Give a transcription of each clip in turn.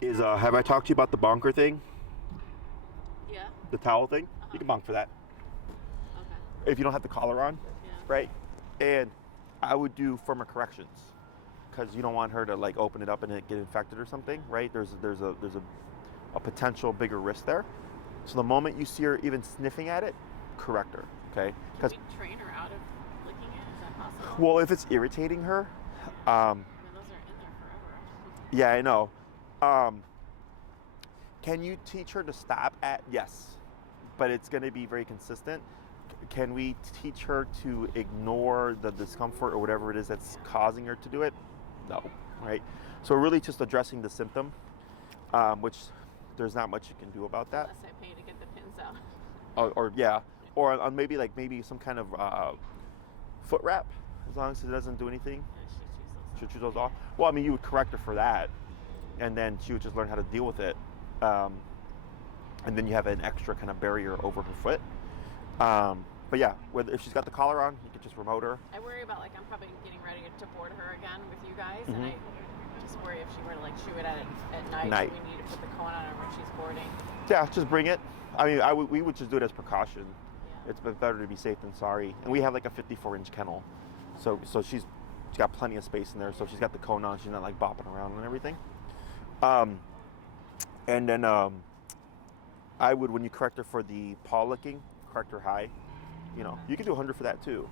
is, have I talked to you about the bonker thing? Yeah. The towel thing? You can bonk for that. Okay. If you don't have the collar on, Yeah. right? And I would do firmer corrections because you don't want her to like open it up and it get infected or something, right? There's a potential bigger risk there. So the moment you see her even sniffing at it, correct her, okay? Can we train her out of licking it? Is that possible? Well, if it's irritating her, I mean, those are in there forever. yeah, I know. Can you teach her to stop at? Yes, but it's going to be very consistent. Can we teach her to ignore the discomfort or whatever it is that's causing her to do it? No, right? So we're really just addressing the symptom, which there's not much you can do about that. Unless I pay to get the pins out. Or yeah, or on maybe some kind of foot wrap, as long as it doesn't do anything. Yeah, She'll choose those off. Well, I mean, you would correct her for that, and then she would just learn how to deal with it. And then you have an extra kind of barrier over her foot. But yeah, if she's got the collar on, you could just remote her. I worry about like I'm probably getting ready to board her again with you guys, and I just worry if she were to like chew it at night. We need to put the cone on her when she's boarding. Yeah, just bring it. I mean, we would just do it as precaution. Yeah. It's better to be safe than sorry. And we have like a 54-inch kennel, so she's got plenty of space in there. So she's got the cone on. She's not like bopping around and everything. And then I would, when you correct her for the paw licking, correct her high. You know, you can do 100 for that too.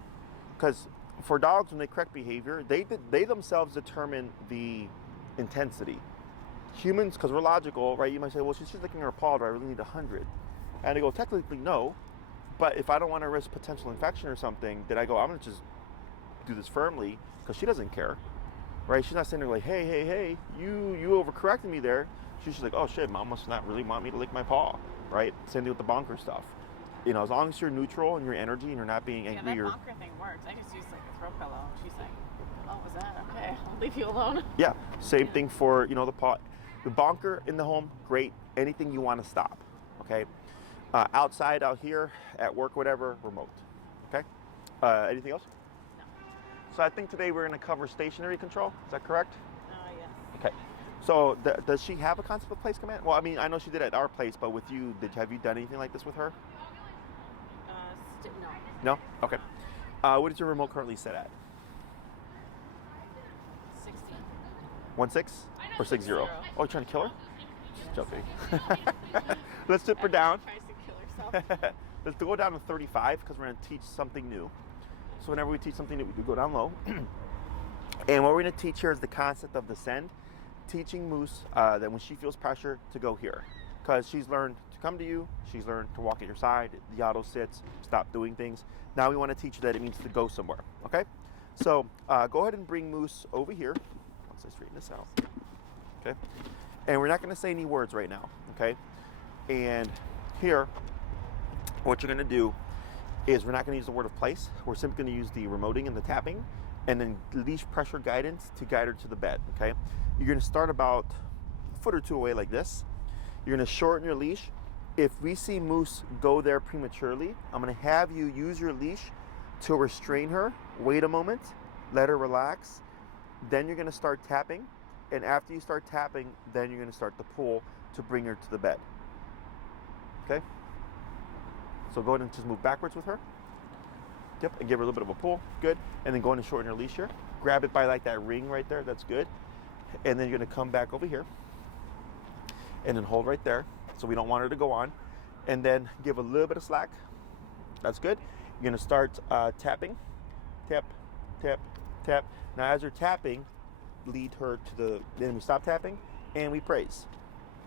Because for dogs, when they correct behavior, they themselves determine the intensity. Humans, because we're logical, right? You might say, well, she's just licking her paw, do I really need 100? And I go, technically, no. But if I don't want to risk potential infection or something, then I go, I'm going to just do this firmly, because she doesn't care, right? She's not sitting there like, hey, you overcorrected me there. She's just like, oh shit, mom must not really want me to lick my paw, right? Same thing with the bonker stuff. You know, as long as you're neutral and your energy and you're not being angry. Yeah, that bonker thing works. I just use like a throw pillow, and she's like, "Oh, was that okay? I'll leave you alone." Yeah, same thing for the paw, the bonker in the home. Great, anything you want to stop. Okay, outside, out here, at work, whatever, remote. Okay, anything else? No. So I think today we're going to cover stationary control. Is that correct? Yes. Okay. So does she have a concept of place command? Well, I mean, I know she did at our place, but with you, have you done anything like this with her? No. No? Okay. What is your remote currently set at? 16. 1.6 or 6.0? Oh, you're trying to kill her? Just joking. Let's dip her down. Tries to kill herself. Let's go down to 35 because we're going to teach something new. So whenever we teach something new, we go down low. And what we're going to teach here is the concept of descend. Teaching Moose that when she feels pressure to go here. Because she's learned to come to you, she's learned to walk at your side, the auto sits, stop doing things. Now we want to teach you that it means to go somewhere, okay? So go ahead and bring Moose over here, once I straighten this out, okay? And we're not going to say any words right now, okay? And here, what you're going to do is we're not going to use the word of place. We're simply going to use the remoting and the tapping, and then leash pressure guidance to guide her to the bed, okay? You're going to start about a foot or two away like this. You're going to shorten your leash. If we see Moose go there prematurely, I'm going to have you use your leash to restrain her. Wait a moment. Let her relax. Then you're going to start tapping. And after you start tapping, then you're going to start the pull to bring her to the bed. Okay? So go ahead and just move backwards with her. Yep, and give her a little bit of a pull. Good. And then go ahead and shorten your leash here. Grab it by like that ring right there. That's good. And then you're going to come back over here. And then hold right there. So we don't want her to go on. And then give a little bit of slack. That's good. You're going to start tapping. Tap, tap, tap. Now as you're tapping, lead her to the... Then we stop tapping and we praise.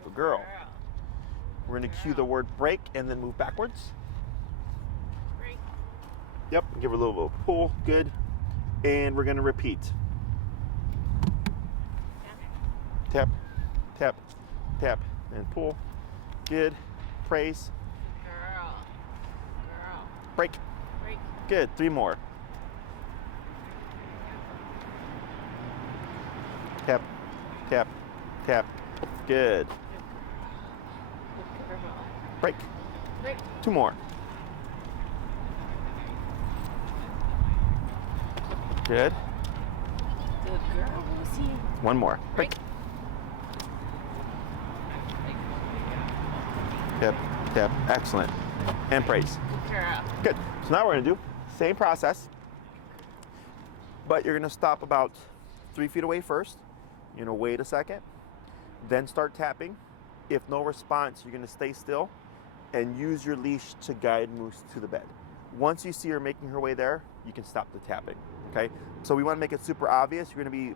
Good girl. We're going to cue the word break and then move backwards. Break. Yep. Give her a little bit of pull. Good. And we're going to repeat. Tap, tap, tap, and pull. Good. Praise. Girl. Break. Break. Good. 3 more. Tap, tap, tap. Good. Good girl. Break. Break. 2 more. Good. Good girl, Lucy. 1 more. Break. Tap, tap. Excellent. And praise. Good girl. Good. So now we're gonna do same process, but you're gonna stop about 3 feet away first. You're gonna wait a second, then start tapping. If no response, you're gonna stay still and use your leash to guide Moose to the bed. Once you see her making her way there, you can stop the tapping, okay? So we wanna make it super obvious. You're gonna be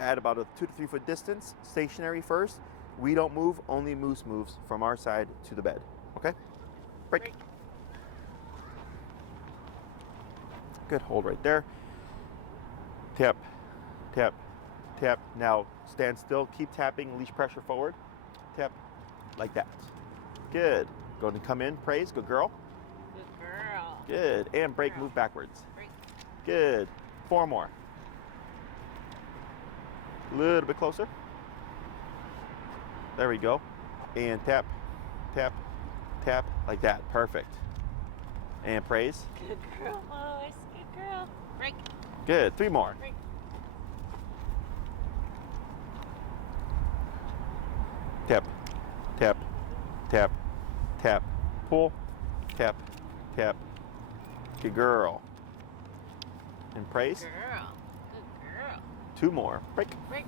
at about a 2 to 3 foot distance, stationary first. We don't move, only Moose moves from our side to the bed, okay? Break. Good, hold right there. Tap, tap, tap. Now stand still, keep tapping, leash pressure forward. Tap, like that. Good. Go ahead and come in, praise, good girl. Good girl. Good, and break, Girl. move backwards. Break. Good, 4 more. A little bit closer. There we go. And tap, tap, tap, like that, perfect. And praise. Good girl, Lois. Good girl. Break. Good, 3 more. Break. Tap, tap, tap, tap, pull, tap, tap. Good girl. And praise. Girl. Good girl. 2 more. Break. Break.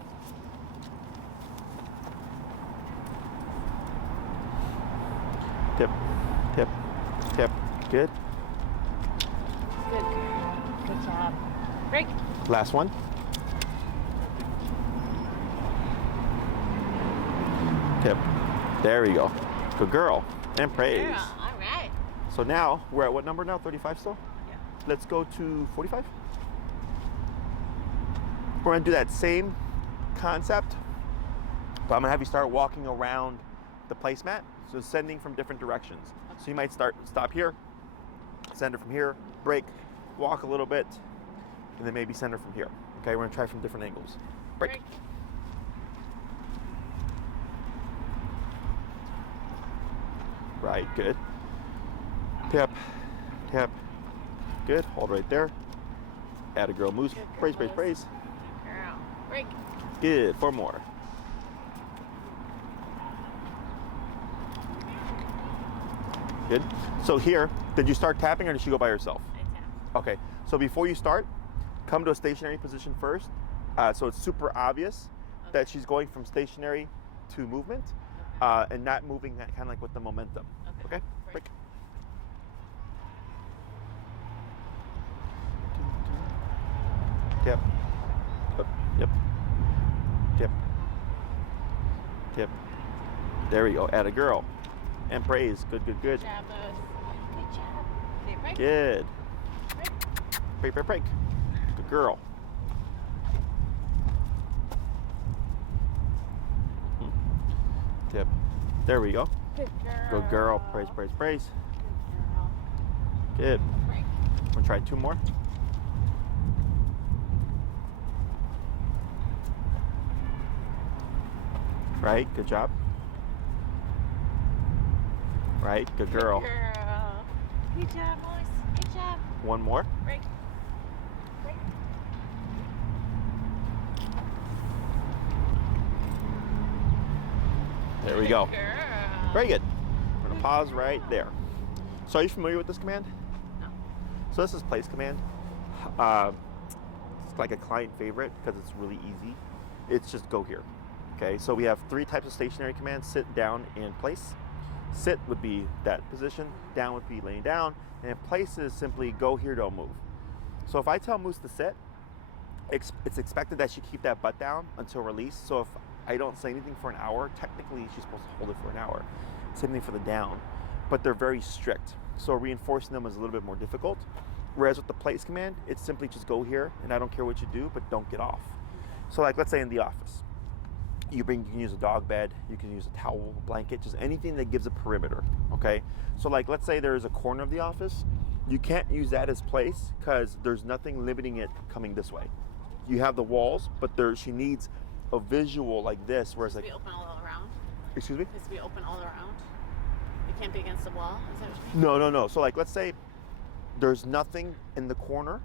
Tip, tip, tip. Good. Good girl. Good job. Break. Last one. Tip. There we go. Good girl. And praise. Girl. All right. So now we're at what number now? 35 still? Yeah. Let's go to 45. We're gonna do that same concept, but I'm gonna have you start walking around the placemat, so sending from different directions. So you might stop here, send her from here, break, walk a little bit, and then maybe send her from here. Okay, we're gonna try from different angles. Break. Right, good. Tap, tap, good. Hold right there. Add a girl moose. Good Praise, girl, praise, praise. Good girl. Break. Good. 4 more. Good. So here, did you start tapping or did she go by herself? I tap. Okay. So before you start, come to a stationary position first. So it's super obvious that she's going from stationary to movement and not moving that kind of like with the momentum. Okay? Break. Tap. Yep. Tip. Tip. There we go. Add a girl. And praise. Good, good, good. Good job, Lois. Good job. Okay, break. Good. Break. Break, break, break. Good girl. Tip. There we go. Good girl. Good girl. Praise, praise, praise. Good girl. Good. Break. We'll try 2 more. Right. Good job. Right. Good girl. Good girl. Good job, Lois. Good job. 1 more. Break. Break. There we go. Good girl. Very good. We're gonna pause right there. So are you familiar with this command? No. So this is place command. It's like a client favorite because it's really easy. It's just go here. Okay, so we have 3 types of stationary commands: sit, down, and place. Sit would be that position, down would be laying down, and place is simply go here, don't move. So if I tell Moose to sit, it's expected that she keep that butt down until release. So if I don't say anything for an hour, technically she's supposed to hold it for an hour. Same thing for the down, but they're very strict. So reinforcing them is a little bit more difficult. Whereas with the place command, it's simply just go here, and I don't care what you do, but don't get off. So like, let's say in the office, you can use a dog bed, you can use a towel, a blanket, just anything that gives a perimeter, okay? So like, let's say there's a corner of the office, you can't use that as place because there's nothing limiting it coming this way. You have the walls, but she needs a visual like this, whereas It like, has to be open all around. excuse me? It has to be open all around. It can't be against the wall. Is that what you mean? No. So like, let's say there's nothing in the corner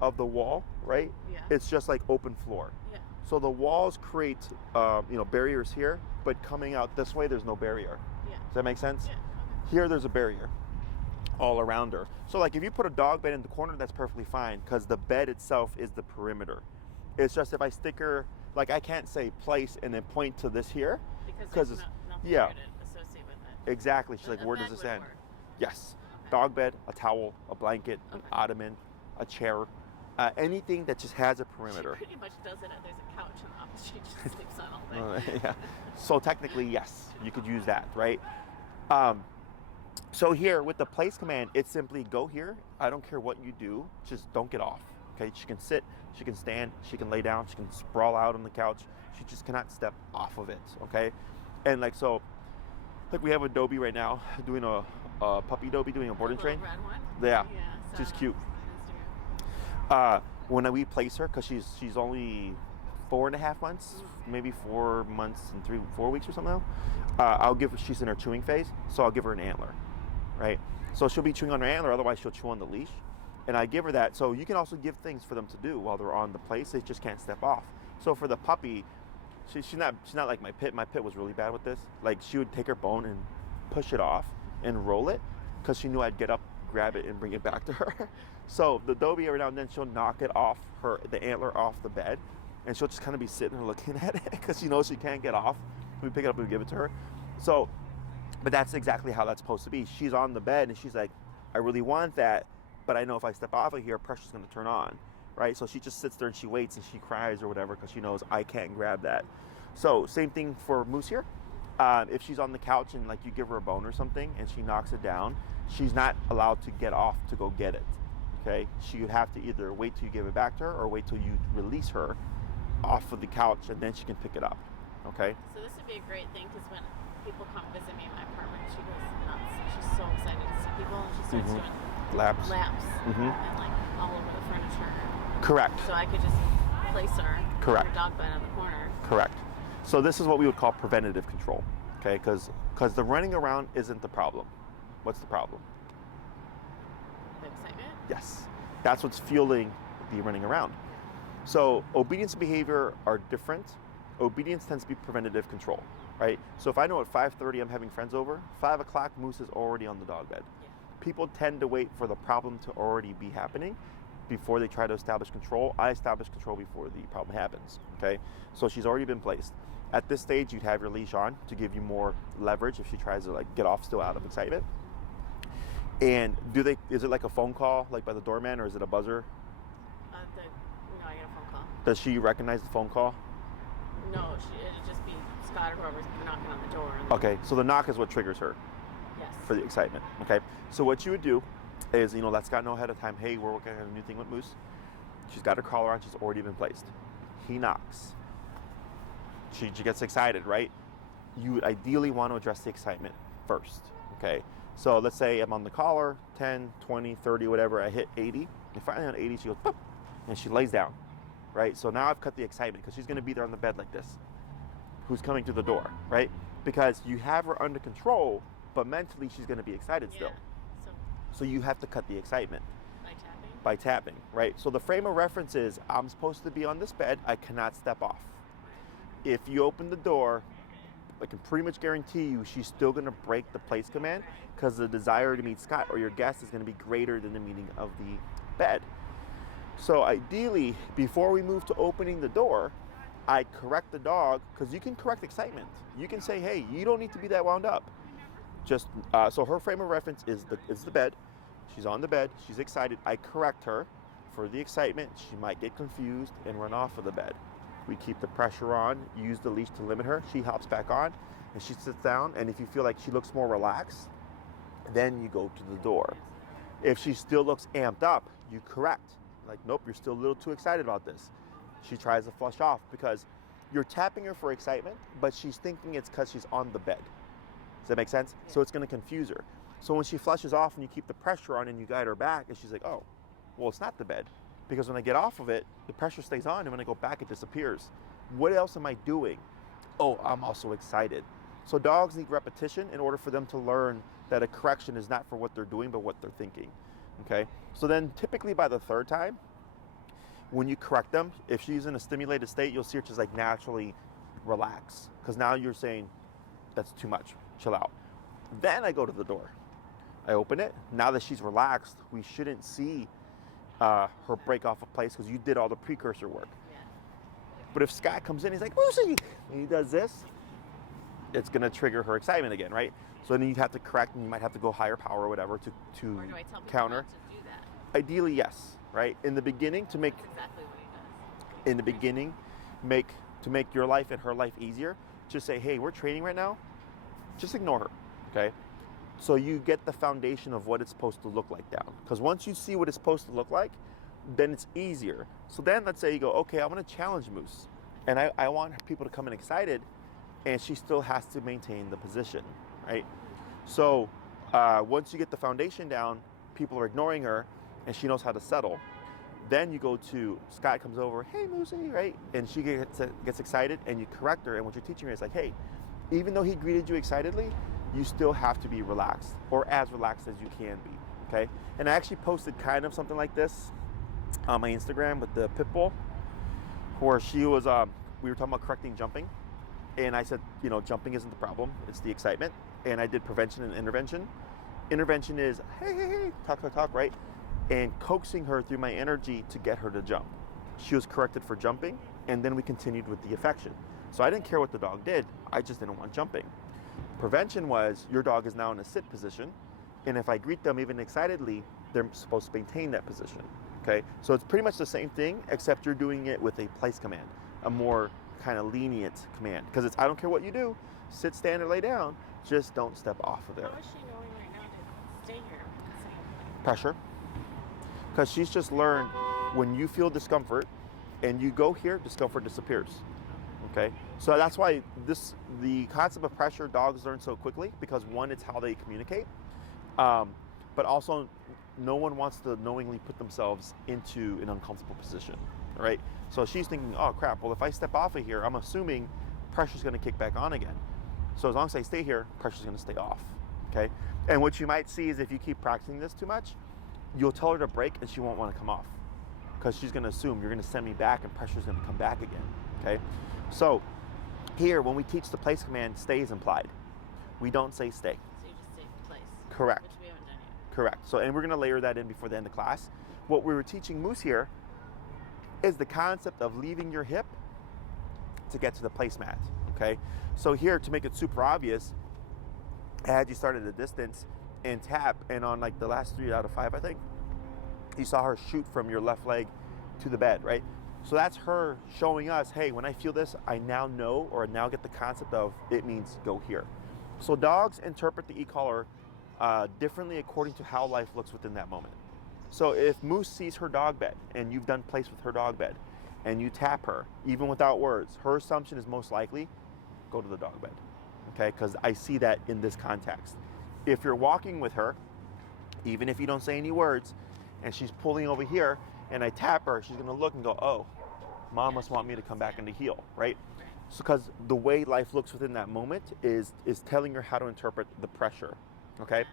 of the wall, right? Yeah. It's just like open floor. Yeah. So the walls create, barriers here, but coming out this way, there's no barrier. Yeah. Does that make sense? Yeah. Okay. Here, there's a barrier all around her. So like if you put a dog bed in the corner, that's perfectly fine because the bed itself is the perimeter. It's just if I stick her, like I can't say place and then point to this here because there's nothing yeah, here to associate with it. exactly. She's like, where does this end? Work. Yes. Okay. Dog bed, a towel, a blanket, an ottoman, a chair, anything that just has a perimeter. She pretty much does it. There's a couch and opposite she just sleeps on all day. Yeah. So technically, yes, you could use that, right? So here with the place command, it's simply go here. I don't care what you do, just don't get off. Okay, she can sit, she can stand, she can lay down, she can sprawl out on the couch. She just cannot step off of it. Okay, and like so, like we have a Dobie right now doing a puppy Dobie doing a board and train. Red one? Yeah, so she's cute. Instagram. When we place her, because she's only 4.5 months, maybe 4 months and 4 weeks or something now. She's in her chewing phase, so I'll give her an antler, right? So she'll be chewing on her antler, otherwise she'll chew on the leash. And I give her that. So you can also give things for them to do while they're on the place. They just can't step off. So for the puppy, she's not like my pit. My pit was really bad with this. Like she would take her bone and push it off and roll it because she knew I'd get up, grab it, and bring it back to her. So the Dobie every now and then she'll knock it off the antler off the bed, and she'll just kind of be sitting there looking at it because she knows she can't get off. We pick it up and we give it to her. So, but that's exactly how that's supposed to be. She's on the bed and she's like, I really want that, but I know if I step off of here, pressure's going to turn on, right? So she just sits there and she waits and she cries or whatever because she knows I can't grab that. So same thing for Moose here. If she's on the couch and like you give her a bone or something and she knocks it down, she's not allowed to get off to go get it. Okay, she would have to either wait till you give it back to her or wait till you release her off of the couch and then she can pick it up. Okay. So this would be a great thing because when people come visit me in my apartment, she goes nuts. She's so excited to see people and she starts doing laps and like all over the furniture. Correct. So I could just place her Correct. in her dog bed in the corner. Correct. So this is what we would call preventative control. Okay, because the running around isn't the problem. What's the problem? The excitement? Yes, that's what's fueling the running around. So obedience and behavior are different. Obedience tends to be preventative control, right? So if I know at 5:30 I'm having friends over, 5 o'clock Moose is already on the dog bed. Yeah. People tend to wait for the problem to already be happening before they try to establish control. I establish control before the problem happens, okay? So she's already been placed. At this stage, you'd have your leash on to give you more leverage if she tries to like get off still out of excitement. And is it like a phone call, like by the doorman, or is it a buzzer? No, I get a phone call. Does she recognize the phone call? No, it'd just be Scott or whoever's knocking on the door. Okay, so the knock is what triggers her. Yes. For the excitement. Okay, so what you would do is, let Scott know ahead of time, hey, we're working on a new thing with Moose. She's got her collar on, she's already been placed. He knocks. She gets excited, right? You would ideally want to address the excitement first, okay? So let's say I'm on the collar, 10, 20, 30, whatever, I hit 80. And finally on 80, she goes, pop, and she lays down, right? So now I've cut the excitement because she's going to be there on the bed like this. Who's coming through the door, right? Because you have her under control, but mentally she's going to be excited still. So you have to cut the excitement. By tapping, right? So the frame of reference is, I'm supposed to be on this bed, I cannot step off. If you open the door, I can pretty much guarantee you she's still going to break the place command because the desire to meet Scott or your guest is going to be greater than the meaning of the bed. So ideally, before we move to opening the door, I'd correct the dog, because you can correct excitement. You can say, hey, you don't need to be that wound up. Just so her frame of reference is the bed. She's on the bed. She's excited. I correct her for the excitement. She might get confused and run off of the bed. We keep the pressure on, use the leash to limit her. She hops back on and she sits down. And if you feel like she looks more relaxed, then you go to the door. If she still looks amped up, you correct. Like, nope, you're still a little too excited about this. She tries to flush off because you're tapping her for excitement, but she's thinking it's because she's on the bed. Does that make sense? Yeah. So it's going to confuse her. So when she flushes off and you keep the pressure on and you guide her back, and she's like, oh, well, it's not the bed. Because when I get off of it, the pressure stays on, and when I go back, it disappears. What else am I doing? Oh, I'm also excited. So dogs need repetition in order for them to learn that a correction is not for what they're doing, but what they're thinking. Okay? So then typically by the third time, when you correct them, if she's in a stimulated state, you'll see her just like naturally relax. Because now you're saying, that's too much, chill out. Then I go to the door. I open it. Now that she's relaxed, we shouldn't see her break off a place because you did all the precursor work. Yeah. But if Scott comes in, he's like, Lucy, and he does this, it's going to trigger her excitement again, right? So then you have to correct, and you might have to go higher power or whatever to Or do I tell people counter. not to do that? Ideally, yes, right? In the beginning, to make That's exactly what he does. in the beginning, to make your life and her life easier, just say, hey, we're training right now. Just ignore her, okay? So you get the foundation of what it's supposed to look like down. Because once you see what it's supposed to look like, then it's easier. So then let's say you go, okay, I want to challenge Moose. And I want people to come in excited, and she still has to maintain the position, right? So once you get the foundation down, people are ignoring her, and she knows how to settle. Then you go to, Scott comes over, hey, Moosey, right? And she gets excited, and you correct her, and what you're teaching her is like, hey, even though he greeted you excitedly, you still have to be relaxed, or as relaxed as you can be, okay? And I actually posted kind of something like this on my Instagram with the pit bull, where she was, we were talking about correcting jumping, and I said, you know, jumping isn't the problem, it's the excitement, and I did prevention and intervention. Intervention is, hey, talk, right? And coaxing her through my energy to get her to jump. She was corrected for jumping, and then we continued with the affection. So I didn't care what the dog did, I just didn't want jumping. Prevention was, your dog is now in a sit position, and if I greet them even excitedly, they're supposed to maintain that position, okay? So it's pretty much the same thing, except you're doing it with a place command, a more kind of lenient command. Because it's, I don't care what you do, sit, stand, or lay down, just don't step off of there. How is she knowing right now to stay here? Pressure. Because she's just learned when you feel discomfort and you go here, discomfort disappears. Okay? So that's why the concept of pressure, dogs learn so quickly, because one, it's how they communicate. But also, no one wants to knowingly put themselves into an uncomfortable position, right? So she's thinking, oh crap, well if I step off of here, I'm assuming pressure's gonna kick back on again. So as long as I stay here, pressure's gonna stay off, okay? And what you might see is if you keep practicing this too much, you'll tell her to break and she won't want to come off, because she's going to assume you're going to send me back and pressure's going to come back again, okay? So here, when we teach the place command, stay is implied. We don't say stay. So you just stay in place. Correct. Which we haven't done yet. Correct. So, and we're going to layer that in before the end of class. What we were teaching Moose here is the concept of leaving your hip to get to the placemat, okay? So here, to make it super obvious, I had you start at a distance and tap, and on like the last 3 out of 5, I think, you saw her shoot from your left leg to the bed, right? So that's her showing us, hey, when I feel this, I now know, or now get the concept of it means go here. So dogs interpret the e-collar differently according to how life looks within that moment. So if Moose sees her dog bed and you've done place with her dog bed and you tap her, even without words, her assumption is most likely, go to the dog bed, okay? Because I see that in this context. If you're walking with her, even if you don't say any words, and she's pulling over here, and I tap her, she's gonna look and go, oh, mom must want me to come back into heel, right? So because the way life looks within that moment is telling her how to interpret the pressure, okay?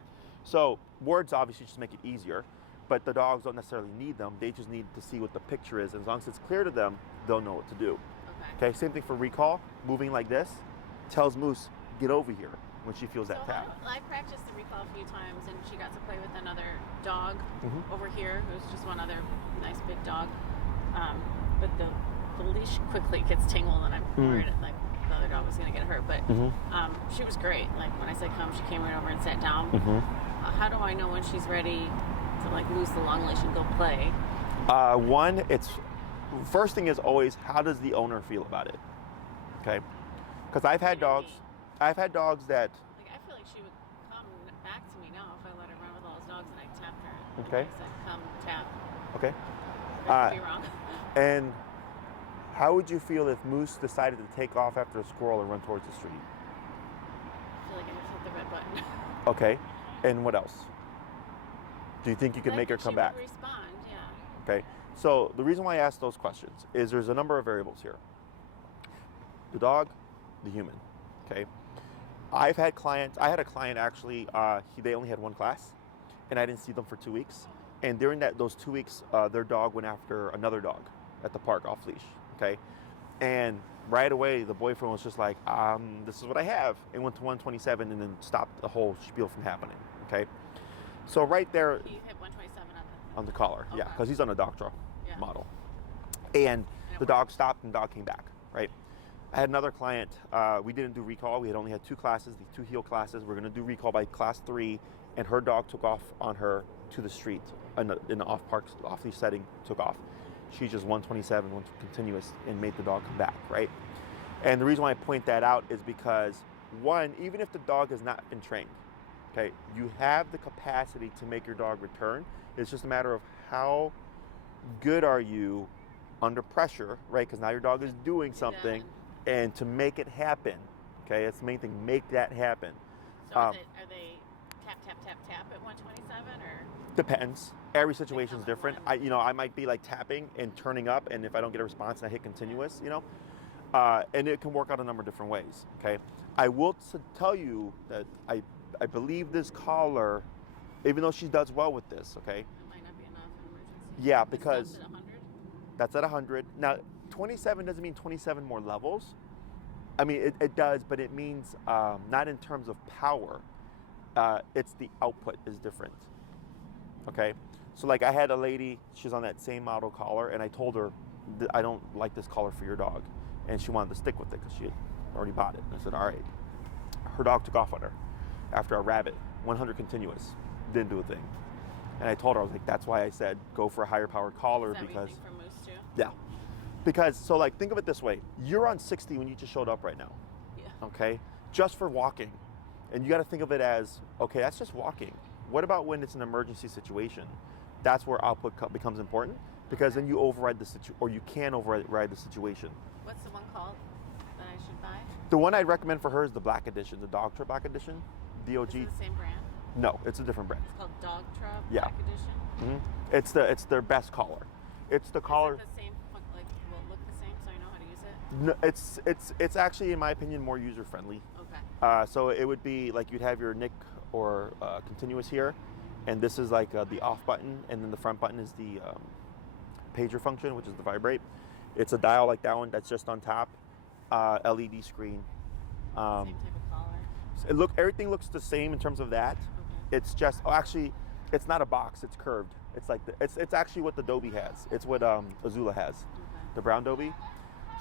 So words obviously just make it easier, but the dogs don't necessarily need them. They just need to see what the picture is. And as long as it's clear to them, they'll know what to do. Okay, same thing for recall. Moving like this tells Moose, get over here when she feels that tap. I practiced the recall a few times, and she got to play with another dog over here, who's just one other nice big dog. But the leash quickly gets tangled, and I'm worried like the other dog was going to get hurt. But she was great. Like when I said come, she came right over and sat down. How do I know when she's ready to like loose the long leash and go play? One, first thing is always, how does the owner feel about it? Okay, because I've had dogs that like, I feel like she would come back to me now if I let her run with all those dogs and I tapped her. Okay. I said come tap. Okay. That could be wrong. And how would you feel if Moose decided to take off after a squirrel and run towards the street? I feel like I just hit the red button. Okay. And what else? Do you think you could make her come back? She would respond, yeah. Okay. So the reason why I ask those questions is there's a number of variables here. The dog, the human. Okay. I had a client actually, they only had one class, and I didn't see them for 2 weeks. And during those 2 weeks, their dog went after another dog at the park off leash. Okay. And right away, the boyfriend was just like, this is what I have, and went to 127 and then stopped the whole spiel from happening, okay? So right there. He hit 127 on the collar, okay. yeah, because he's on a Dogtra yeah. model. And the dog stopped and the dog came back, right? I had another client, we didn't do recall, we had only had 2 classes, the 2 heel classes. We're gonna do recall by class 3, and her dog took off on her to the street in an off-leash setting, took off. She's just 127, went continuous, and made the dog come back, right? And the reason why I point that out is because, one, even if the dog has not been trained, okay, you have the capacity to make your dog return. It's just a matter of how good are you under pressure, right? Because now your dog is doing something, and to make it happen, okay, that's the main thing, make that happen. So are they tap, tap, tap, tap at 127, or? Depends. Every situation is different. I might be like tapping and turning up, and if I don't get a response, and I hit continuous, and it can work out a number of different ways, okay? I will tell you that I believe this collar, even though she does well with this, okay? It might not be enough in emergency. Yeah, because that's at 100? That's at 100. Now, 27 doesn't mean 27 more levels. I mean, it does, but it means not in terms of power. It's the output is different, okay? So like I had a lady, she's on that same model collar, and I told her, I don't like this collar for your dog. And she wanted to stick with it because she had already bought it. And I said, all right. Her dog took off on her after a rabbit, 100 continuous, didn't do a thing. And I told her, I was like, that's why I said go for a higher powered collar. Is that because what you think for moose too? Yeah. Because, so like, think of it this way. You're on 60 when you just showed up right now. Yeah. Okay? Just for walking. And you got to think of it as, okay, that's just walking. What about when it's an emergency situation? That's where output becomes important, because then you override the situation, or you can override the situation. What's the one called that I should buy? The one I'd recommend for her is the Black Edition, the Dogtra Black Edition, DOG. Is it the same brand? No, it's a different brand. It's called Dogtra Black Edition? Mm-hmm. It's their best collar. It's the collar. Is it the same, like, will it look the same so I know how to use it? No, it's actually, in my opinion, more user friendly. Okay. So it would be like you'd have your Nick or continuous here, and this is like the off button, and then the front button is the pager function, which is the vibrate. It's a dial like that one that's just on top, LED screen. Same type of collar. Everything looks the same in terms of that. Okay. It's just actually, it's not a box. It's curved. It's like it's actually what the Dobie has. It's what Azula has, the brown Dobie.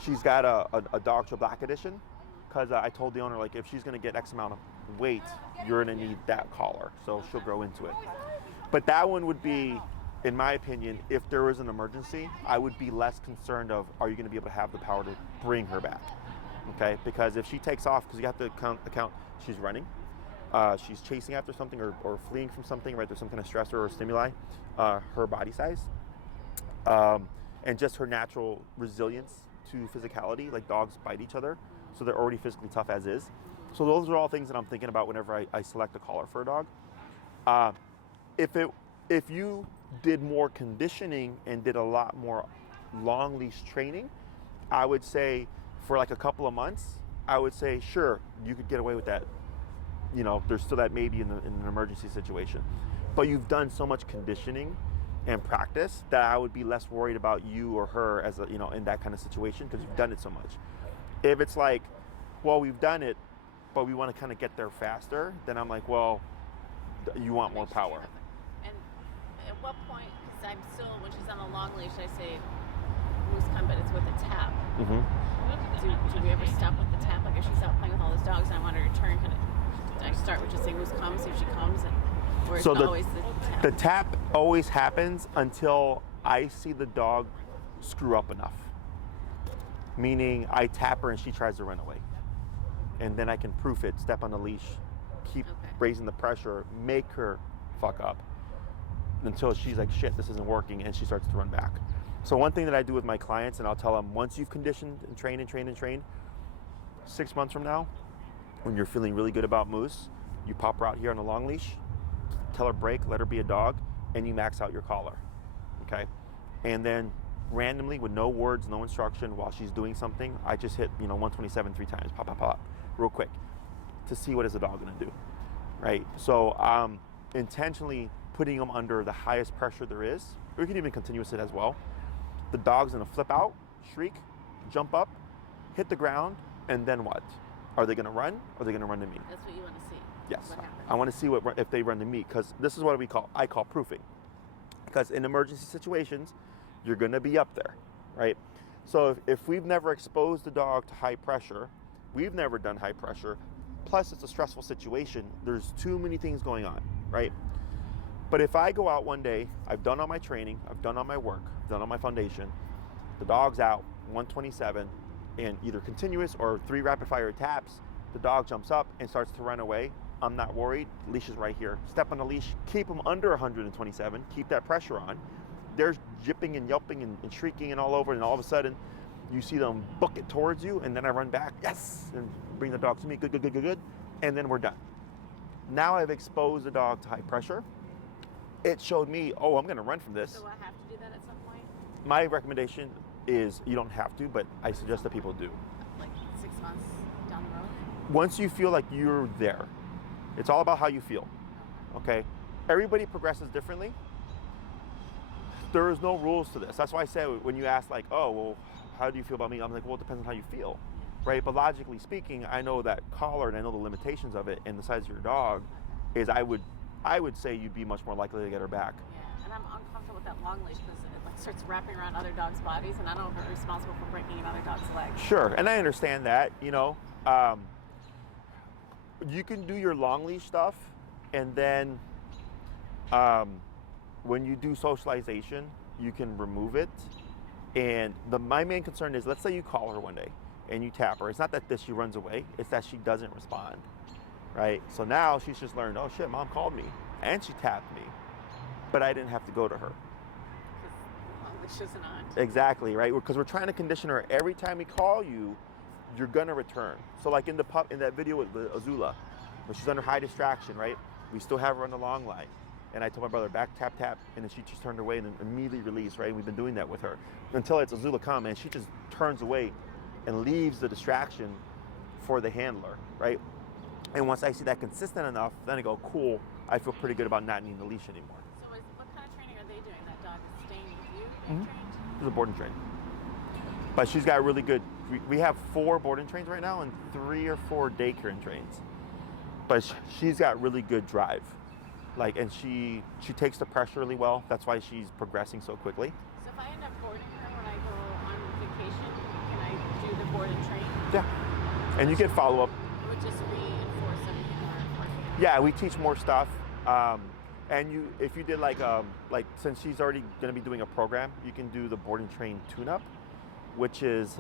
She's got a Dogtra Black Edition, because I told the owner, like, if she's gonna get X amount of weight, you're gonna need that collar, so she'll grow into it. But that one would be, in my opinion, if there was an emergency, I would be less concerned of, are you gonna be able to have the power to bring her back? Okay, because if she takes off, because you have to account she's running, she's chasing after something or fleeing from something, right? There's some kind of stressor or stimuli, her body size, and just her natural resilience to physicality, like dogs bite each other, so they're already physically tough as is. So those are all things that I'm thinking about whenever I select a collar for a dog. If you did more conditioning and did a lot more long leash training, I would say for like a couple of months, I would say, sure, you could get away with that. There's still that maybe in an emergency situation. But you've done so much conditioning and practice that I would be less worried about you or her as in that kind of situation, because you've done it so much. If it's like, well, we've done it, but we want to kind of get there faster, then I'm like, well, you want more power. And at what point, because I'm still, when she's on a long leash, I say moose come, but it's with a tap. Mm-hmm. Do we ever stop with the tap? Like if she's out playing with all those dogs and I want her to turn, do I start with just saying moose come, see if she comes? Or is it always the tap? The tap always happens until I see the dog screw up enough. Meaning I tap her and she tries to run away. And then I can proof it, step on the leash, keep raising the pressure, make her fuck up until she's like, shit, this isn't working, and she starts to run back. So one thing that I do with my clients, and I'll tell them, once you've conditioned and trained, 6 months from now, when you're feeling really good about moose, you pop her out here on a long leash, tell her break, let her be a dog, and you max out your collar, okay? And then randomly, with no words, no instruction, while she's doing something, I just hit 127 3 times, pop, pop, pop, real quick, to see what is the dog gonna do, right? So intentionally putting them under the highest pressure there is. We can even continuous it as well. The dog's gonna flip out, shriek, jump up, hit the ground, and then what? Are they going to run? Or are they going to run to me? That's what you want to see. Yes. What happens. I want to see if they run to me, because this is what I call proofing. Because in emergency situations, you're going to be up there, right? So if we've never exposed the dog to high pressure, we've never done high pressure, plus it's a stressful situation, there's too many things going on, right? But if I go out one day, I've done all my training, I've done all my work, I've done all my foundation, the dog's out, 127, and either continuous or 3 rapid fire taps, the dog jumps up and starts to run away, I'm not worried, leash is right here. Step on the leash, keep them under 127, keep that pressure on. They're jipping and yelping and shrieking and all over, and all of a sudden, you see them book it towards you, and then I run back, yes, and bring the dog to me, good, good, good, good, good, and then we're done. Now I've exposed the dog to high pressure. It showed me, oh, I'm gonna run from this. So I have to do that at some point? My recommendation is you don't have to, but I suggest that people do. Like 6 months down the road? Once you feel like you're there, it's all about how you feel, okay? Everybody progresses differently. There is no rules to this. That's why I say when you ask like, oh, well, how do you feel about me? I'm like, well, it depends on how you feel, right? But logically speaking, I know that collar and I know the limitations of it and the size of your dog is I would say you'd be much more likely to get her back. Yeah, and I'm uncomfortable with that long leash because it like starts wrapping around other dogs' bodies, and I don't want to be responsible for breaking another dog's leg. Sure, and I understand that, you know. You can do your long leash stuff, and then when you do socialization, you can remove it. And my main concern is, let's say you call her one day and you tap her. It's not that she runs away, it's that she doesn't respond, right? So now she's just learned, oh shit, mom called me and she tapped me, but I didn't have to go to her. Because the leash isn't on. Exactly, right? Because we're trying to condition her. Every time we call you, you're gonna return. So like in that video with the Azula, when she's under high distraction, right? We still have her on the long line. And I told my brother, back, tap, tap, and then she just turned away and then immediately released, right? We've been doing that with her. Until it's Azula come, and she just turns away and leaves the distraction for the handler, right? And once I see that consistent enough, then I go, cool, I feel pretty good about not needing the leash anymore. So what kind of training are they doing? That dog is staying with you, being trained? She's a board and train. But she's got really good, we have 4 board and trains right now and 3 or 4 daycare and trains. But she's got really good drive. Like, and she takes the pressure really well. That's why she's progressing so quickly. So if I end up boarding her when I go on vacation, can I do the board and train? Yeah. And you get follow up. It would just reinforce everything we're working on. Yeah, we teach more stuff. And if you did like since she's already going to be doing a program, you can do the board and train tune-up, which is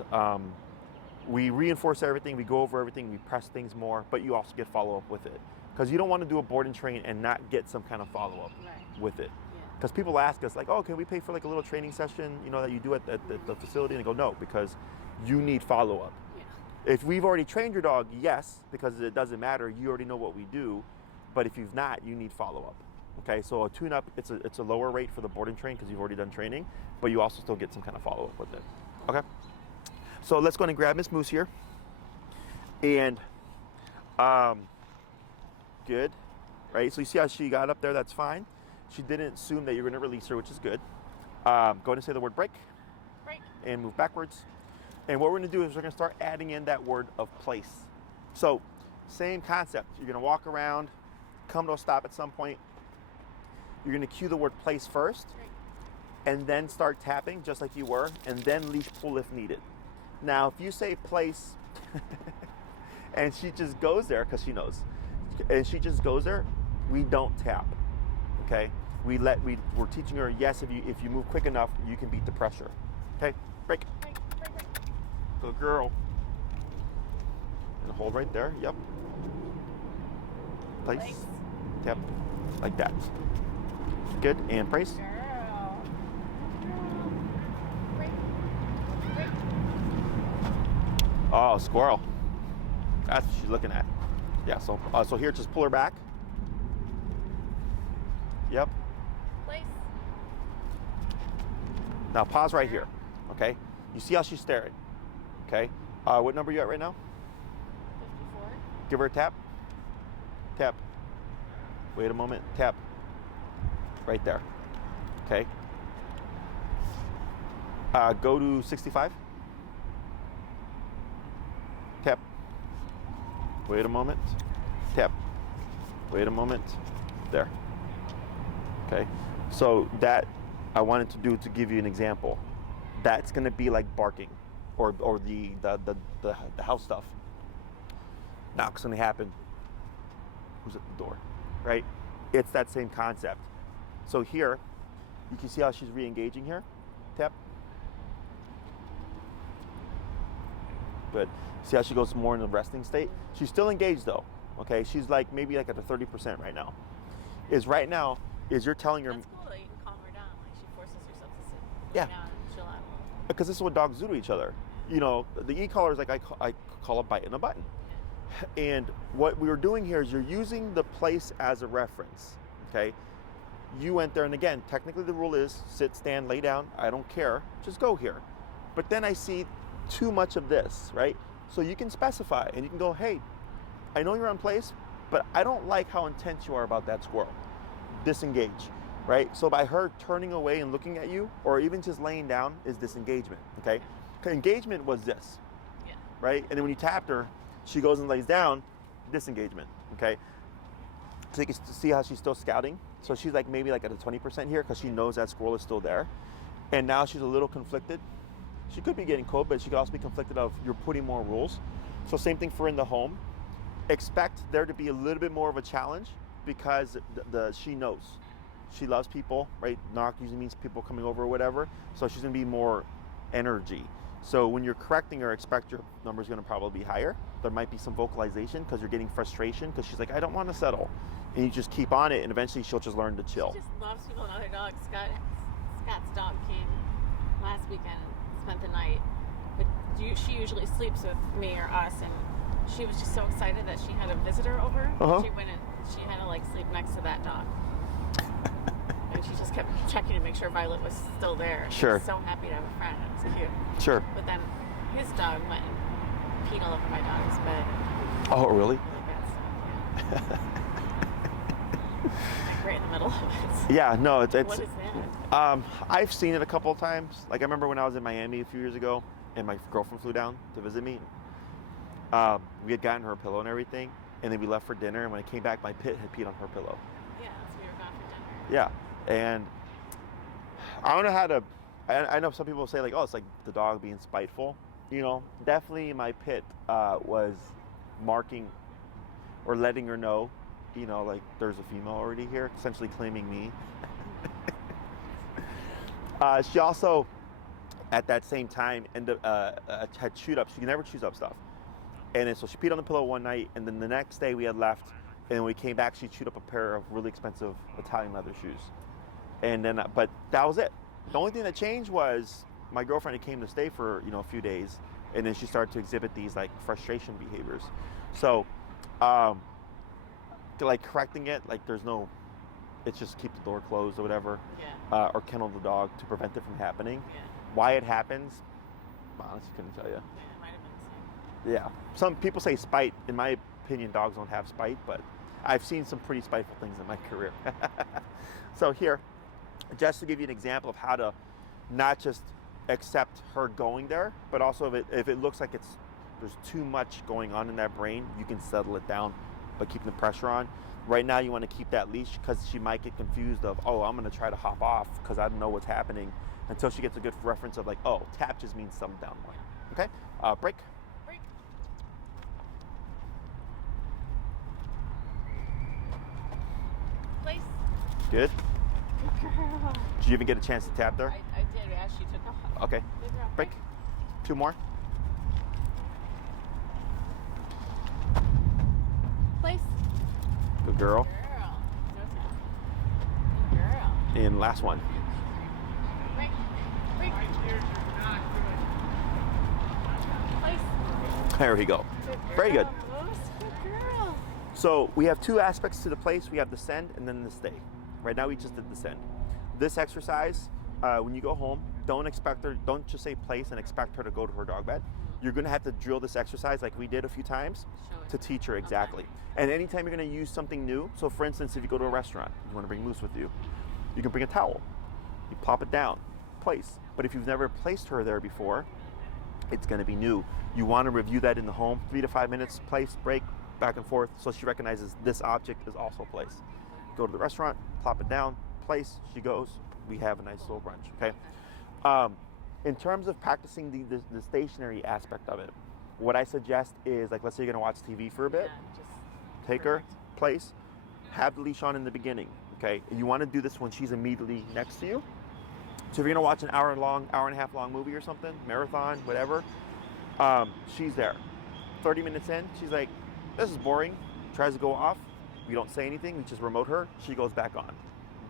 we reinforce everything, we go over everything, we press things more, but you also get follow-up with it. Because you don't want to do a board and train and not get some kind of follow-up with it. Because people ask us like, oh, can we pay for like a little training session, you know, that you do at the facility? And I go, no, because you need follow-up. Yeah. If we've already trained your dog, yes, because it doesn't matter, you already know what we do. But if you've not, you need follow-up. Okay, so a tune-up, it's a lower rate for the board and train because you've already done training, but you also still get some kind of follow-up with it. Okay, so let's go and grab Miss Moose here. And good, right? So you see how she got up there, that's fine. She didn't assume that you're gonna release her, which is good. Go ahead and say the word break. Break. And move backwards. And what we're gonna do is we're gonna start adding in that word of place. So same concept, you're gonna walk around, come to a stop at some point. You're gonna cue the word place first, and then start tapping just like you were, and then leash pull if needed. Now, if you say place, and she just goes there, because she knows, and she just goes there, we don't tap, okay? We're teaching her, yes, if you move quick enough, you can beat the pressure. Okay, break. Break. Good girl. And hold right there, yep. Place. Tap, like that. Good, and praise. Girl. Break. Oh, squirrel. That's what she's looking at. Yeah, so here, just pull her back. Yep. Place. Now pause right here, okay? You see how she's staring, okay? What number are you at right now? 54. Give her a tap. Tap. Wait a moment, tap. Right there, okay? Go to 65. tap, wait a moment, tap, wait a moment, there. Okay, so that I wanted to do to give you an example. That's going to be like barking, or the house stuff. Knock's going to happen. Who's at the door, right? It's that same concept. So here, you can see how she's re-engaging here. Tap. Good. See how she goes more in the resting state? She's still engaged though. Okay, she's like maybe like at a 30% right now. Right now is you're telling her. That's cool that you can calm her down. Like she forces herself to sit down and chill out. Because this is what dogs do to each other. You know, the e-collar is like I call a bite in a button. And what we were doing here is you're using the place as a reference. Okay, you went there, and again, technically the rule is sit, stand, lay down. I don't care. Just go here. But then I see too much of this, right? So you can specify and you can go, hey, I know you're on place, but I don't like how intense you are about that squirrel. Disengage, right? So by her turning away and looking at you, or even just laying down, is disengagement, okay? Engagement was this, right? And then when you tapped her, she goes and lays down, disengagement, okay? So you can see how she's still scouting. So she's like maybe like at a 20% here because she knows that squirrel is still there. And now she's a little conflicted. She could be getting cold, but she could also be conflicted of you're putting more rules. So same thing for in the home. Expect there to be a little bit more of a challenge because she knows. She loves people, right? Knock usually means people coming over or whatever. So she's gonna be more energy. So when you're correcting her, expect your number's gonna probably be higher. There might be some vocalization because you're getting frustration because she's like, I don't wanna settle. And you just keep on it and eventually she'll just learn to chill. She just loves people and other dogs. Scott's dog came last weekend and spent the night. But she usually sleeps with me or us, and she was just so excited that she had a visitor over. She went and she had to like sleep next to that dog. And she just kept checking to make sure Violet was still there. She was so happy to have a friend. It was cute. Sure. But then his dog went and peed all over my dog's bed. Oh, really? Really bad stuff, yeah. Like right in the middle of it. Yeah, no, it's What is that? I've seen it a couple of times. Like I remember when I was in Miami a few years ago and my girlfriend flew down to visit me. We had gotten her a pillow and everything, and then we left for dinner, and when I came back, my pit had peed on her pillow. Yeah, so we were gone for dinner. Yeah, and I don't know how to, I know some people say like, oh, it's like the dog being spiteful. You know, definitely my pit was marking or letting her know, you know, like there's a female already here, essentially claiming me. She also, at that same time, had chewed up. She never chews up stuff. And then, so she peed on the pillow one night, and then the next day we had left, and when we came back, she chewed up a pair of really expensive Italian leather shoes. And then, but that was it. The only thing that changed was my girlfriend had came to stay for, you know, a few days, and then she started to exhibit these like frustration behaviors. So, like correcting it, like there's no, it's just keep the door closed or whatever, or kennel the dog to prevent it from happening. Why it happens, I honestly couldn't tell you. Yeah, some people say spite. In my opinion, dogs don't have spite, but I've seen some pretty spiteful things in my career. So here, just to give you an example of how to not just accept her going there, but also if it looks like there's too much going on in that brain, you can settle it down by keeping the pressure on. Right now, you want to keep that leash because she might get confused of, oh, I'm going to try to hop off because I don't know what's happening, until she gets a good reference of like, oh, tap just means thumb down more. Okay, break. Place. Good. Good girl. Did you even get a chance to tap there? I did, as she took off. Okay. Good girl. Break. 2 more. Place. Good girl. Girl. No tap. Good girl. And last one. Break. Break. Place. There we go. Very good. Good girl. So we have 2 aspects to the place. We have the send and then the stay. Right now we just did the send. This exercise, when you go home, don't just say place and expect her to go to her dog bed. You're gonna have to drill this exercise like we did a few times to teach her exactly. And anytime you're gonna use something new, so for instance, if you go to a restaurant, you wanna bring Moose with you, you can bring a towel. You plop it down, place. But if you've never placed her there before, It's going to be new. You want to review that in the home, 3 to 5 minutes, place, break, back and forth, so she recognizes this object is also place. Go to the restaurant, plop it down, place, she goes, we have a nice little brunch, okay? In terms of practicing the stationary aspect of it, what I suggest is, like, let's say you're going to watch TV for a bit, take her, place, have the leash on in the beginning, okay? You want to do this when she's immediately next to you. So if you're gonna watch an hour and a half long movie or something, marathon, whatever, she's there. 30 minutes in, she's like, this is boring, tries to go off, we don't say anything, we just remote her, she goes back on,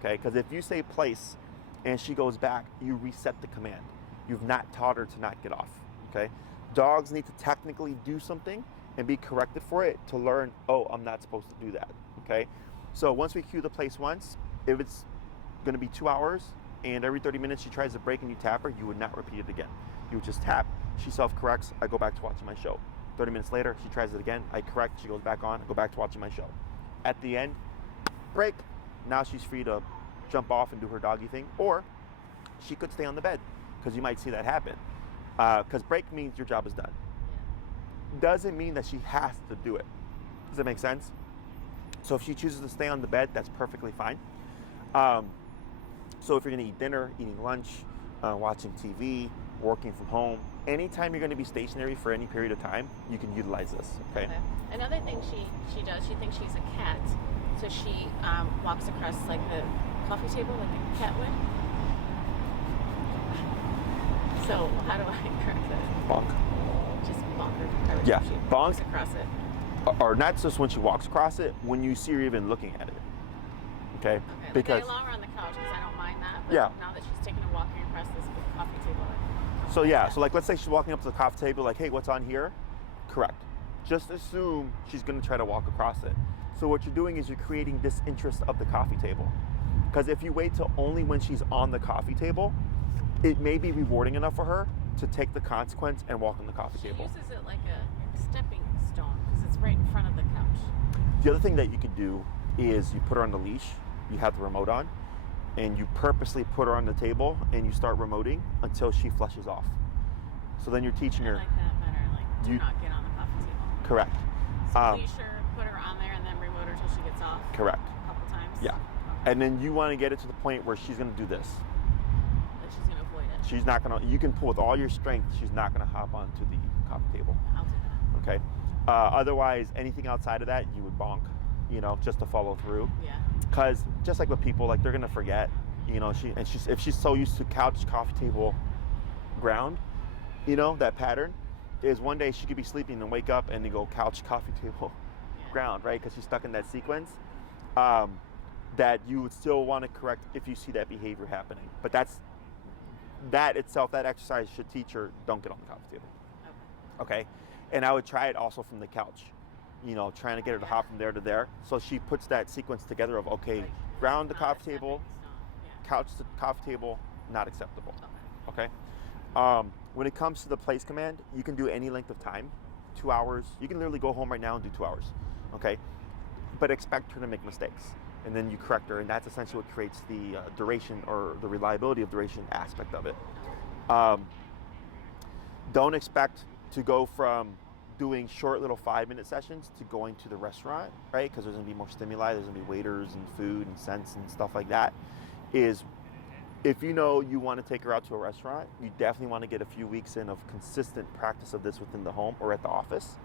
okay? Because if you say place and she goes back, you reset the command. You've not taught her to not get off, okay? Dogs need to technically do something and be corrected for it to learn, oh, I'm not supposed to do that, okay? So once we cue the place once, if it's gonna be 2 hours, and every 30 minutes she tries to break and you tap her, you would not repeat it again. You would just tap, she self-corrects, I go back to watching my show. 30 minutes later, she tries it again, I correct, she goes back on, I go back to watching my show. At the end, break, now she's free to jump off and do her doggy thing, or she could stay on the bed, because you might see that happen. Because break means your job is done. Doesn't mean that she has to do it. Does that make sense? So if she chooses to stay on the bed, that's perfectly fine. So if you're gonna eat dinner, eating lunch, watching TV, working from home, anytime you're gonna be stationary for any period of time, you can utilize this, okay? Another thing she does, she thinks she's a cat. So she walks across like the coffee table like a cat would. So how do I correct that? Bonk. Just bonk her. Yeah, She bonk. walks across it. Or not just when she walks across it, when you see her even looking at it, okay? Because I allow her on the couch because I don't mind that. But now that she's taking a walking across this big coffee table. So yeah, so like let's say she's walking up to the coffee table, like, hey, what's on here? Correct. Just assume she's gonna try to walk across it. So what you're doing is you're creating disinterest of the coffee table. Because if you wait till only when she's on the coffee table, it may be rewarding enough for her to take the consequence and walk on the coffee table. She uses it like a stepping stone because it's right in front of the couch. The other thing that you could do is you put her on the leash, you have the remote on, and you purposely put her on the table and you start remoting until she flushes off. So then you're teaching her. I like that better, like do not get on the coffee table. Correct. So leash her, put her on there, and then remote her till she gets off. Correct. A couple times. Yeah. Okay. And then you want to get it to the point where she's going to do this. Like she's going to avoid it. She's not going to, you can pull with all your strength, she's not going to hop onto the coffee table. I'll do that. Okay. Otherwise, anything outside of that, you would bonk, just to follow through. Yeah. Because just like with people, like they're going to forget, if she's so used to couch, coffee table, ground, that pattern is one day she could be sleeping and wake up and they go couch, coffee table, ground, right? Because she's stuck in that sequence. That you would still want to correct if you see that behavior happening. But that itself, that exercise should teach her, don't get on the coffee table. Okay? And I would try it also from the couch, trying to get her to hop from there to there. So she puts that sequence together of, okay, ground to coffee table, couch to coffee table, not acceptable. Okay? When it comes to the place command, you can do any length of time, 2 hours. You can literally go home right now and do 2 hours. Okay? But expect her to make mistakes. And then you correct her, and that's essentially what creates the duration or the reliability of duration aspect of it. Don't expect to go from doing short little 5-minute sessions to going to the restaurant, right? Because there's going to be more stimuli, there's going to be waiters and food and scents and stuff like that. Is if you want to take her out to a restaurant, you definitely want to get a few weeks in of consistent practice of this within the home or at the office.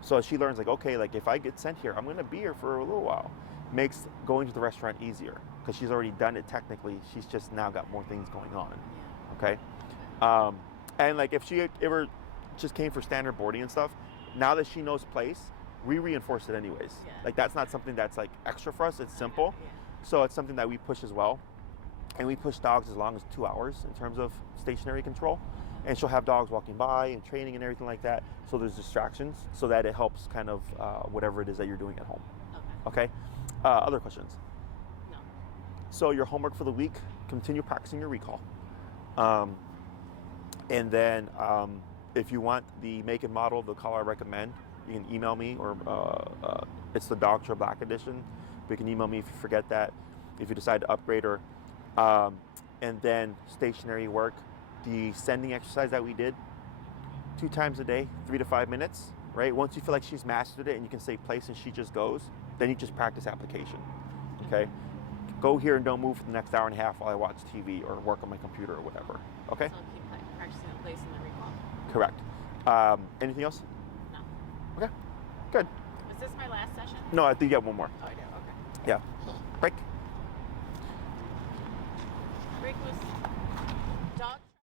So she learns like, okay, like if I get sent here, I'm going to be here for a little while. Makes going to the restaurant easier because she's already done it technically. She's just now got more things going on. Okay. And like if she ever just came for standard boarding and stuff, now that she knows place, we reinforce it anyways. Like that's not something that's like extra for us. It's simple. So it's something that we push as well. And we push dogs as long as 2 hours in terms of stationary control. And she'll have dogs walking by and training and everything like that. So there's distractions so that it helps kind of whatever it is that you're doing at home. Okay? Other questions? No. So your homework for the week, continue practicing your recall. And then if you want the make and model of the collar I recommend, you can email me or it's the Dogtra Black Edition. But you can email me if you forget that, if you decide to upgrade her. And then stationary work, the sending exercise that we did, 2 times a day, 3 to 5 minutes, right? Once you feel like she's mastered it and you can say place and she just goes, then you just practice application, okay? Go here and don't move for the next hour and a half while I watch TV or work on my computer or whatever, okay? So I'll keep practicing the place and the recall. Correct. Anything else? No. Okay, good. Is this my last session? No, I think you have one more. Oh, I do. Okay. Yeah. Break.